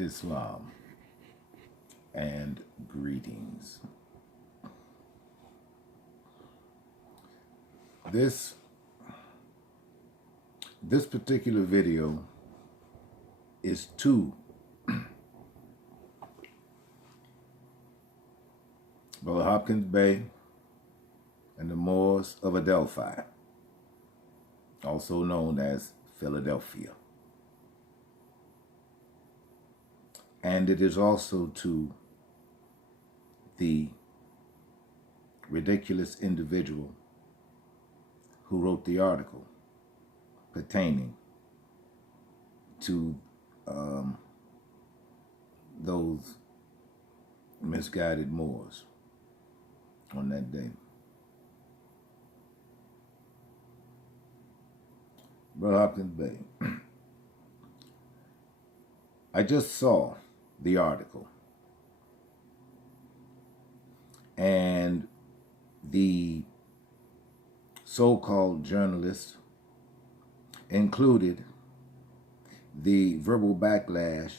Islam, and greetings. This particular video is to Provocatuer and the Moors of Adelphi, also known as Philadelphia. And it is also to the ridiculous individual who wrote the article pertaining to those misguided Moors on that day. Provocatuer. I just saw the article, and the so-called journalist included the verbal backlash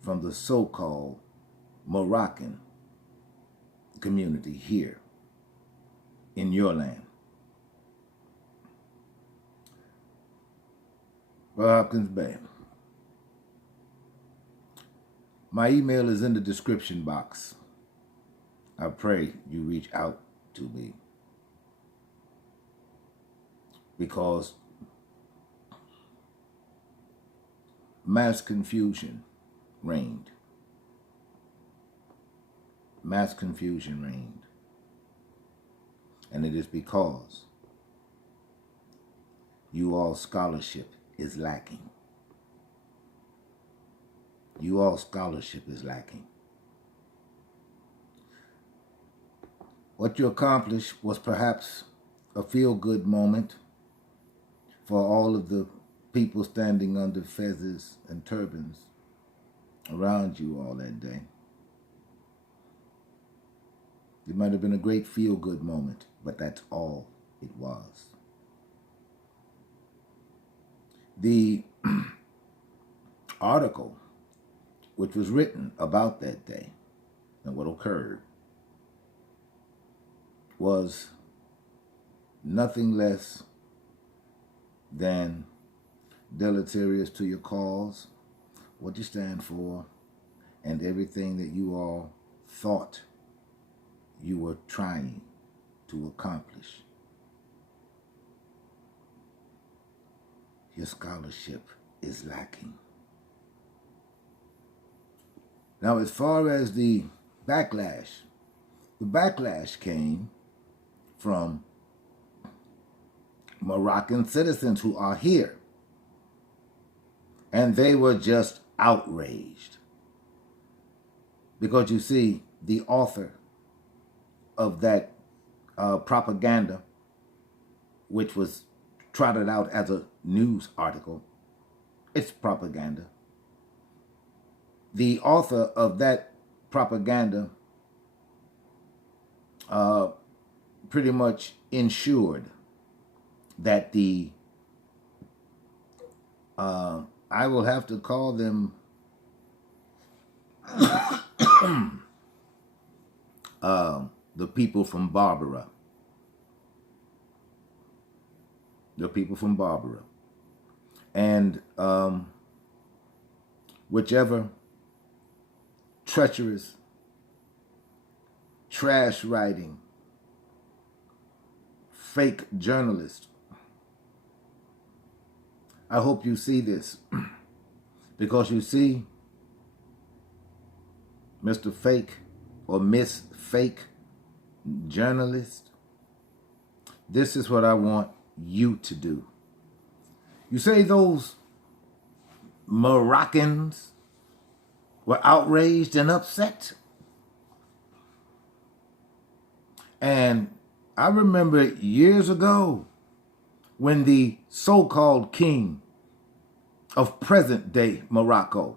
from the so-called Moroccan community here in your land. Provocatuer. My email is in the description box. I pray you reach out to me, because mass confusion reigned. Mass confusion reigned. And it is because you all scholarship is lacking. You all scholarship is lacking. What you accomplished was perhaps a feel-good moment for all of the people standing under fezzes and turbans around you all that day. It might have been a great feel-good moment, but that's all it was. The article which was written about that day and what occurred was nothing less than deleterious to your cause, what you stand for, and everything that you all thought you were trying to accomplish. Your scholarship is lacking. Now, as far as the backlash came from Moroccan citizens who are here. And they were just outraged. Because you see, the author of that propaganda, which was trotted out as a news article, it's propaganda. The author of that propaganda pretty much ensured that the, I will have to call them the people from Barbara. The people from Barbara. And whichever treacherous, trash writing, fake journalist, I hope you see this, because you see, Mr. Fake or Miss Fake Journalist, this is what I want you to do. You say those Moroccans were outraged and upset. And I remember years ago when the so-called king of present-day Morocco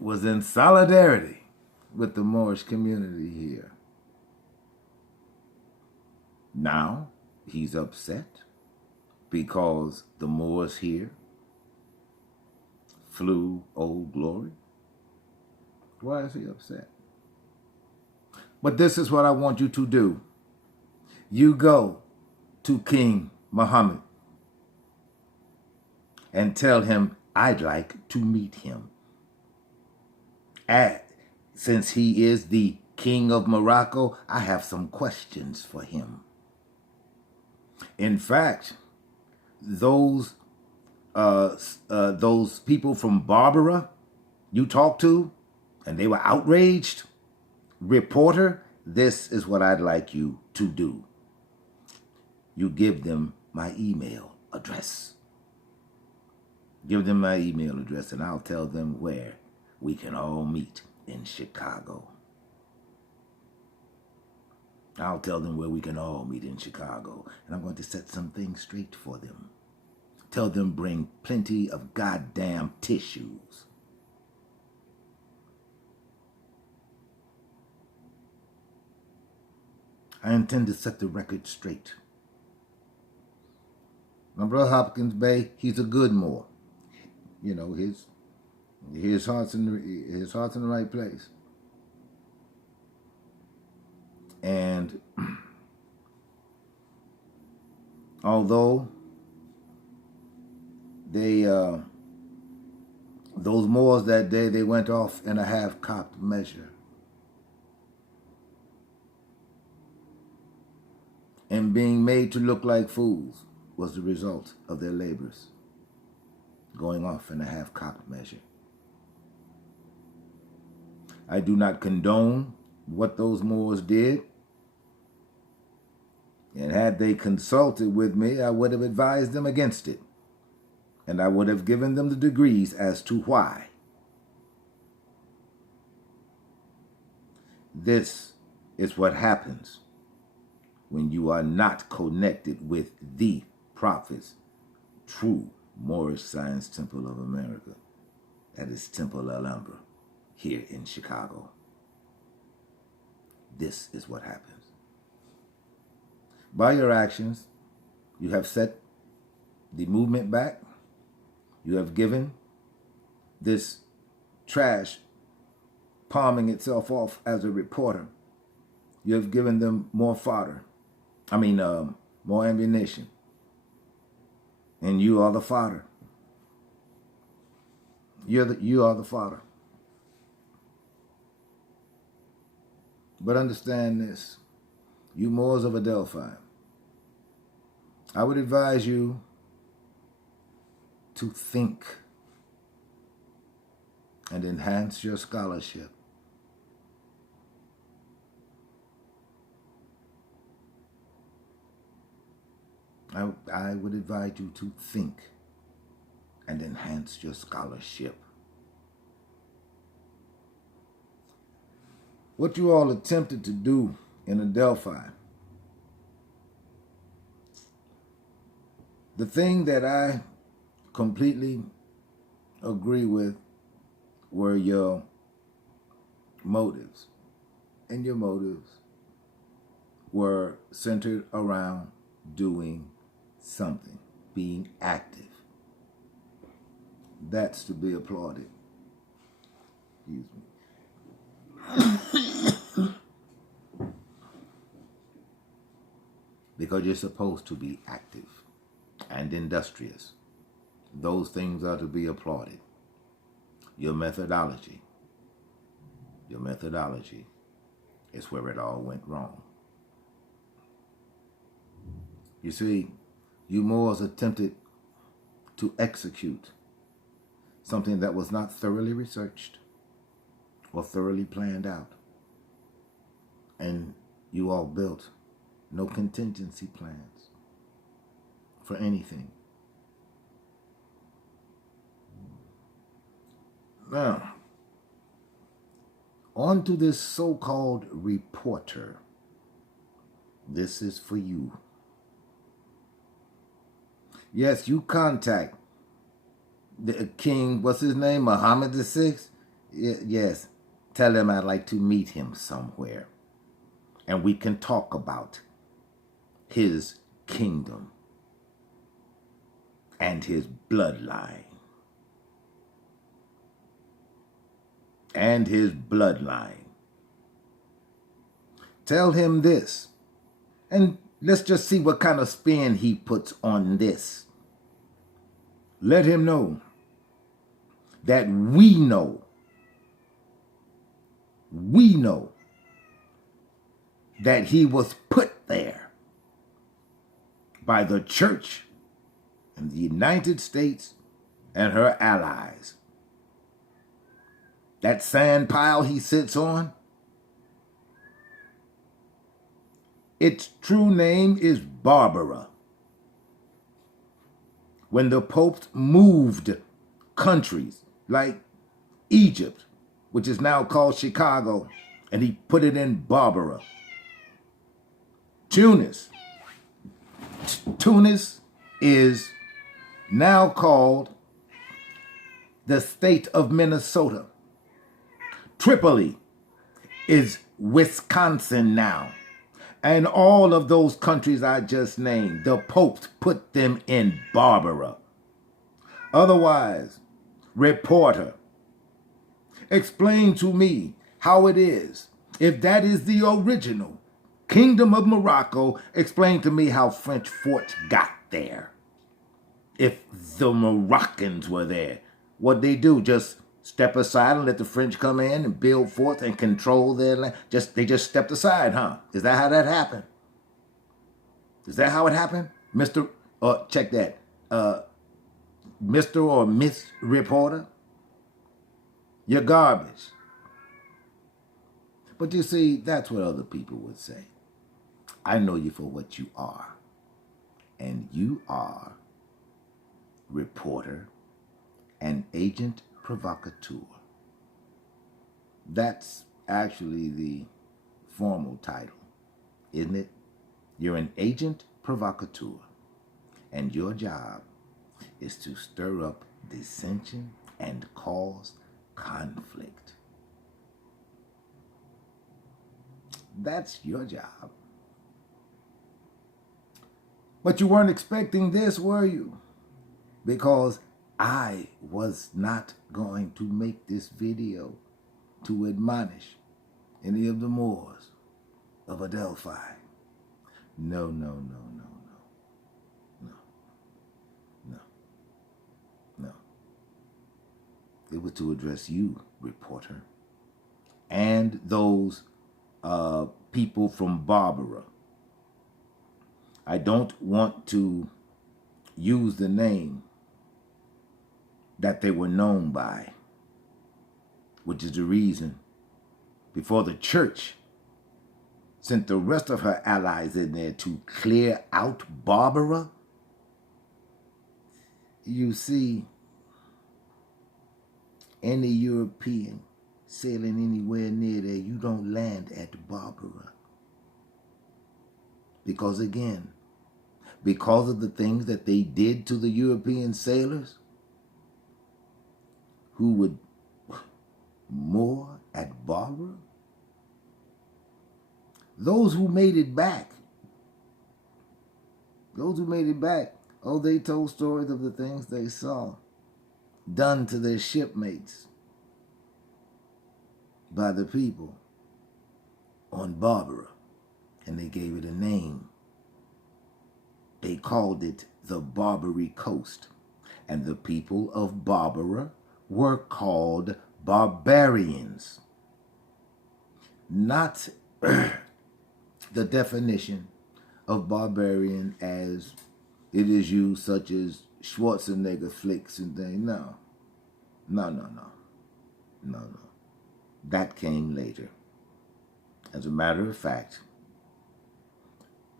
was in solidarity with the Moorish community here. Now he's upset because the Moors here flew Old Glory? Why is he upset? But this is what I want you to do. You go to King Muhammad and tell him I'd like to meet him. Since he is the king of Morocco, I have some questions for him. In fact, those people from Barbara you talked to, and they were outraged, reporter, this is what I'd like you to do. You give them my email address. Give them my email address, and I'll tell them where we can all meet in Chicago. I'll tell them where we can all meet in Chicago, and I'm going to set some things straight for them. Tell them bring plenty of goddamn tissues. I intend to set the record straight. My brother Hopkins Bey, he's a good Moor. You know, his heart's in the right place. And although they those Moors that day, they went off in a half-cocked measure. And being made to look like fools was the result of their labors, going off in a half-cocked measure. I do not condone what those Moors did. And had they consulted with me, I would have advised them against it. And I would have given them the degrees as to why. This is what happens when you are not connected with the prophet's true Moorish Science Temple of America. That is Temple Alhambra, here in Chicago. This is what happens. By your actions, you have set the movement back. You have given this trash palming itself off as a reporter. You have given them more fodder. More ammunition. And you are the fodder. You are the fodder. But understand this, you Moors of Adelphi, I would advise you to think and enhance your scholarship. I would advise you to think and enhance your scholarship. What you all attempted to do in Adelphi, the thing that I completely agree with were your motives. And your motives were centered around doing something, being active. That's to be applauded. Excuse me. Because you're supposed to be active and industrious. Those things are to be applauded. Your methodology is where it all went wrong. You see, you Moors attempted to execute something that was not thoroughly researched or thoroughly planned out. And you all built no contingency plans for anything. Now, on to this so-called reporter. This is for you. Yes, you contact the king, what's his name, Muhammad VI? Yes, tell him I'd like to meet him somewhere. And we can talk about his kingdom and his bloodline. and his bloodline. Tell him this, and let's just see what kind of spin he puts on this. Let him know that we know that he was put there by the church in the United States and her allies. That sand pile he sits on, its true name is Barbara. When the popes moved countries like Egypt, which is now called Chicago, and he put it in Barbara. Tunis is now called the state of Minnesota. Tripoli is Wisconsin now. And all of those countries I just named, the popes put them in Barbara. Otherwise, reporter, explain to me how it is. If that is the original Kingdom of Morocco, explain to me how French forts got there. If the Moroccans were there, what they do, just step aside and let the French come in and build forts and control their land? They just stepped aside, huh? Is that how that happened? Is that how it happened? Check that. Mr. or Miss Reporter, you're garbage. But you see, that's what other people would say. I know you for what you are. And you are reporter and agent provocateur. That's actually the formal title, isn't it? You're an agent provocateur, and your job is to stir up dissension and cause conflict. That's your job. But you weren't expecting this, were you? Because I was not going to make this video to admonish any of the Moors of Adelphi. No. It was to address you, reporter, and those people from Barbara. I don't want to use the name that they were known by, which is the reason before the church sent the rest of her allies in there to clear out Barbara. You see, any European sailing anywhere near there, you don't land at Barbara. Because again, because of the things that they did to the European sailors who would moor at Barbara, those who made it back, oh, they told stories of the things they saw done to their shipmates by the people on Barbara, and they gave it a name. They called it the Barbary Coast, and the people of Barbara were called barbarians. Not the definition of barbarian as it is used, such as Schwarzenegger flicks and things. No. That came later. As a matter of fact,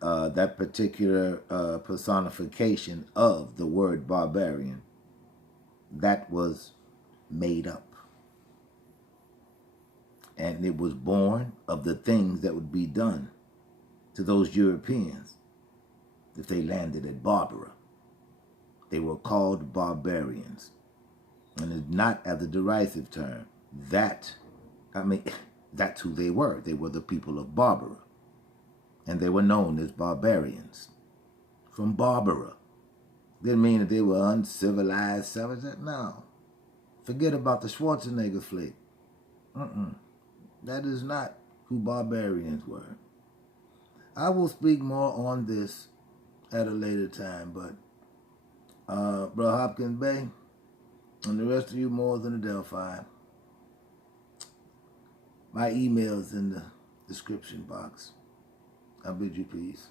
that particular personification of the word barbarian, that was made up. And it was born of the things that would be done to those Europeans if they landed at Barbara. They were called barbarians. And it's not as a derisive term. That's who they were. They were the people of Barbara. And they were known as barbarians from Barbara. Didn't mean that they were uncivilized savages. No. Forget about the Schwarzenegger flick. That is not who barbarians were. I will speak more on this at a later time, but Bro Hopkins Bey, and the rest of you Moors in Adelphi, my email's in the description box. I bid you peace.